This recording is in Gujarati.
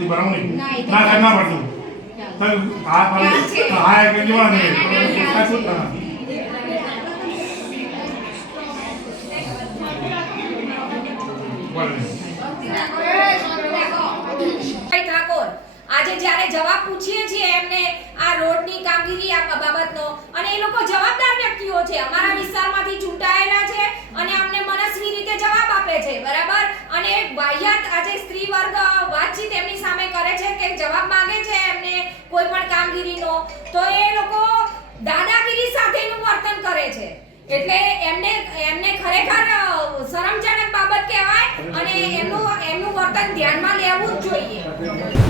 સુધી બનાવું નહીં ના સાહેબ ના પડતું હા એક જીવન નહીં આજે જ્યારે જવાબ પૂછીએ છીએ એમને આ રોડની કામગીરી આ બાબતનો અને એ લોકો જવાબદાર વ્યક્તિઓ છે અમારા વિસ્તારમાંથી ચૂંટાયેલા છે અને અમને મનસ્વી રીતે જવાબ આપે છે બરાબર અને વાહિયાત આજે સ્ત્રી વર્ગ વાતચીત એમની સામે કરે છે કે જવાબ માંગે છે એમને કોઈ પણ કામગીરીનો તો એ લોકો દાદાગીરી સાથેનું વર્તન કરે છે એટલે એમને ખરેખર શરમજનક બાબત કહેવાય અને એમનું વર્તન ધ્યાનમાં લેવું જ જોઈએ।